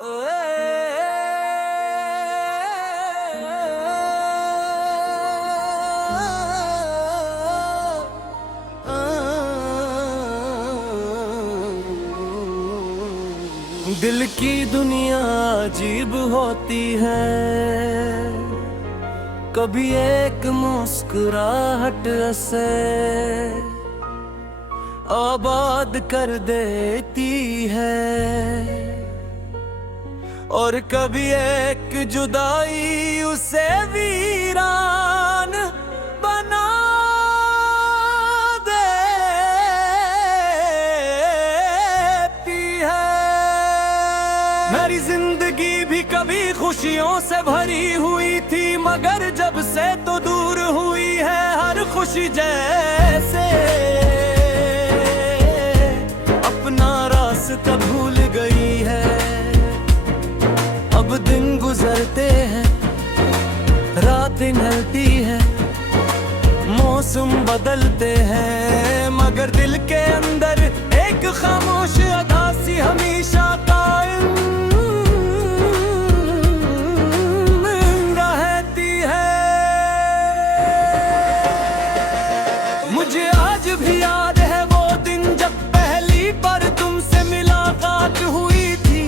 दिल की दुनिया अजीब होती है, कभी एक मुस्कुराहट से आबाद कर देती है, और कभी एक जुदाई उसे वीरान बना देती है। मेरी जिंदगी भी कभी खुशियों से भरी हुई थी, मगर जब से तो दूर हुई है हर खुशी जैसे अपना रास्ता भूल गई है। अब दिन गुजरते हैं, रातें ढलती है, मौसम बदलते हैं, मगर दिल के अंदर एक खामोश अदासी हमेशा कायम रहती है। मुझे आज भी याद है वो दिन जब पहली बार तुमसे मुलाकात हुई थी।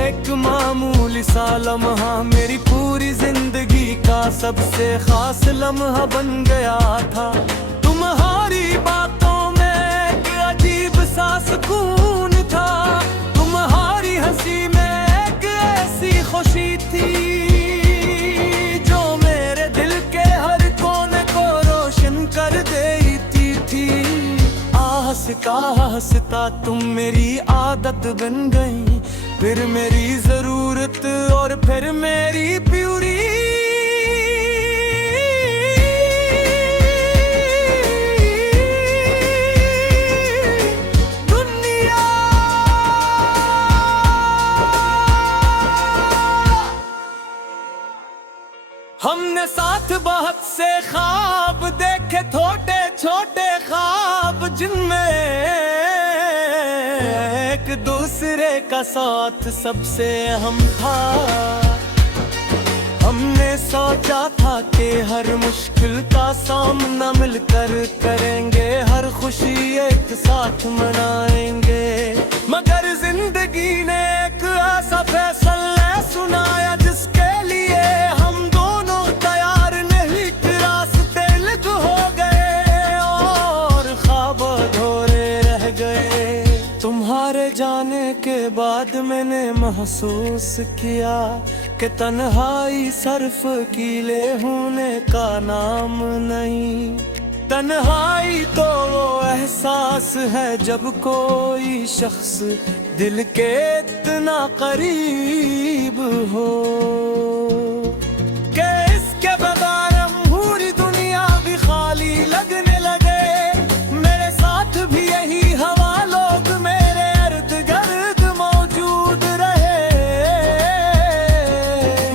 एक मामूली सा लम्हा मेरी पूरी जिंदगी का सबसे खास लम्हा बन गया था। तुम्हारी बातों में एक अजीब सा सुकून था, तुम्हारी हंसी में एक ऐसी खुशी थी जो मेरे दिल के हर कोने को रोशन कर देती थी। हंसता हंसता तुम मेरी आदत बन गई, फिर मेरी जरूरत और फिर मेरी प्यूरी। हमने साथ बहुत से ख्वाब देखे, छोटे छोटे ख्वाब जिनमें एक दूसरे का साथ सबसे अहम था। हमने सोचा था कि हर मुश्किल का सामना मिलकर करेंगे, हर खुशी एक साथ मनाएंगे, मगर जिंदगी ने एक ऐसा फैसला सुनाया जिसके लिए हम दोनों तैयार नहीं। रास्ते अलग हो गए और ख्वाब अधूरे रह गए। तुम्हारे जाने के बाद मैंने महसूस किया कि तन्हाई सिर्फ अकेले होने का नाम नहीं। तन्हाई तो वो एहसास है जब कोई शख्स दिल के इतना करीब हो कि इसके बगैर पूरी दुनिया भी खाली लगने लगे। मेरे साथ भी यही हवा, लोग मेरे इर्द गिर्द मौजूद रहे,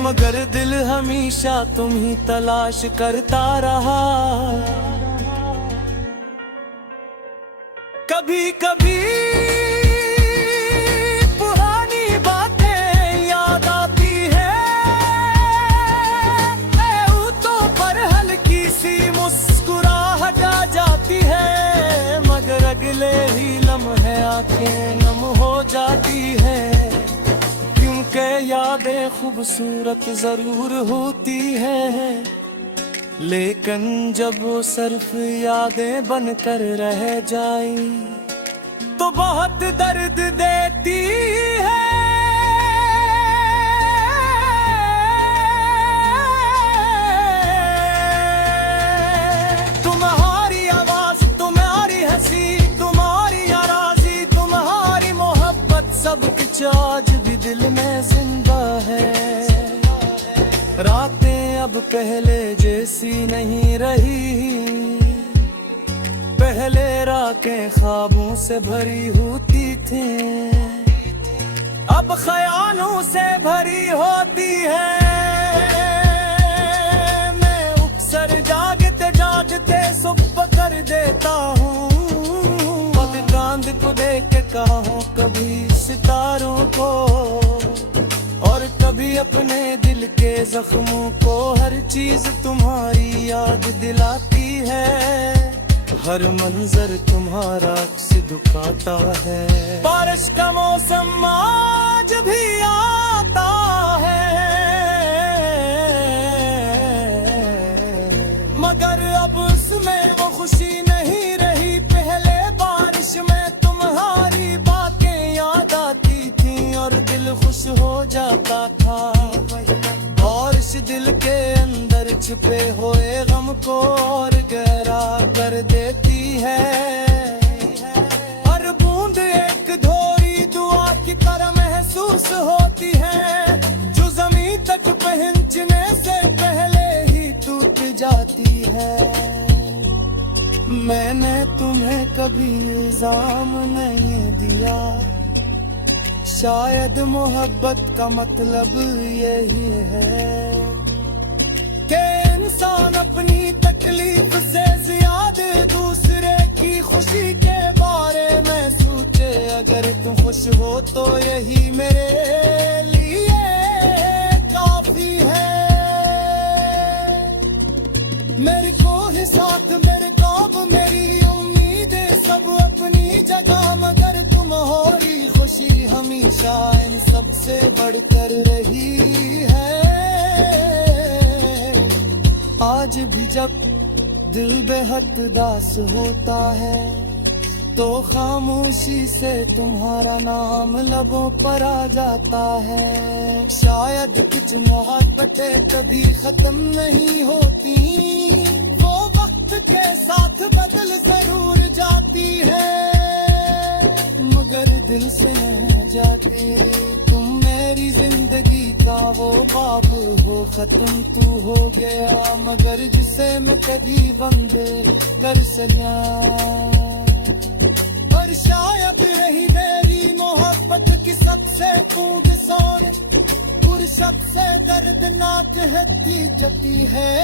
मगर दिल हमेशा तुम ही तलाश करता रहा। कभी कभी पुरानी बातें याद आती है, तो पर हल्की सी मुस्कुराहट आ जाती है, मगर अगले ही लम्हे आंखें नम हो जाती है। क्योंकि यादें खूबसूरत जरूर होती है, लेकिन जब वो सिर्फ यादें बनकर रह जाएं तो बहुत दर्द देती है। तुम्हारी आवाज, तुम्हारी हंसी, तुम्हारी नाराज़ी, तुम्हारी मोहब्बत सब कुछ आज भी दिल में जिंदा है। रातें अब पहले जैसी नहीं रही, पहले रातें ख्वाबों से भरी होती थी, अब ख्यालों से भरी होती है। मैं अक्सर जागते जागते सुबह कर देता हूँ, पग चांद को देख के कहा कभी सितारा को, और कभी अपने दिल के जख्मों को हर चीज तुम्हारी याद दिलाती है। हर मंजर तुम्हारा अक्स दुखाता है। बारिश का मौसम आज भी आता है, मगर अब उसमें वो खुशी नहीं रही। पहले बारिश में तुम्हारी बातें याद आती थी और दिल खुश हो जाता था, और इस दिल के अंदर छुपे हुए गम को और गहरा कर देती है। हर बूंद एक धोरी दुआ की तरह महसूस होती है, जो जमीन तक पहुंचने से पहले ही टूट जाती है। मैंने तुम्हें कभी इल्जाम नहीं दिया, शायद मोहब्बत का मतलब यही है कि इंसान अपनी तकलीफ से ज्यादा दूसरे की खुशी के बारे में सोचे। अगर तुम खुश हो तो यही मेरे लिए काफी है। मेरे को ही साथ, मेरे ख्वाब, मेरी उम्मीदें सब अपनी जगह, मगर तुम्हारी खुशी हमेशा इन सब से बढ़कर रही है। आज भी जब दिल बेहद उदास होता है तो खामोशी से तुम्हारा नाम लबों पर आ जाता है। शायद कुछ मोहब्बतें कभी खत्म नहीं होती, वो वक्त के साथ बदल जरूर जाती है, मगर दिल से नहीं जाती। तुम मेरी जिंदगी का वो बाब हो खत्म, तू हो गया मगर जिसे मैं कभी बंदे कर सकिया। पर शायद रही मेरी मोहब्बत की सबसे बूंद सोने, और सबसे दर्दनाक हत्ती जती है।